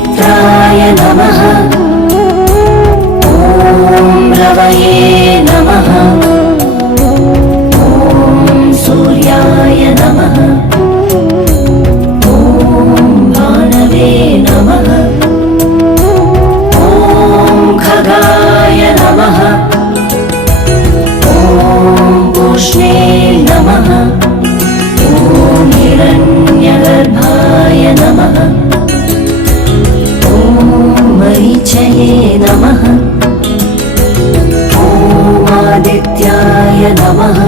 मित्राय नमः। ॐ रवये नमः। ॐ सूर्याय नमः। ॐ भानवे नमः। ॐ खगाय नमः। ॐ पूष्णे नमः। ॐ हिरण्यगर्भाय नमः। ॐ मरीचये नमः। ॐ आदित्याय नमः।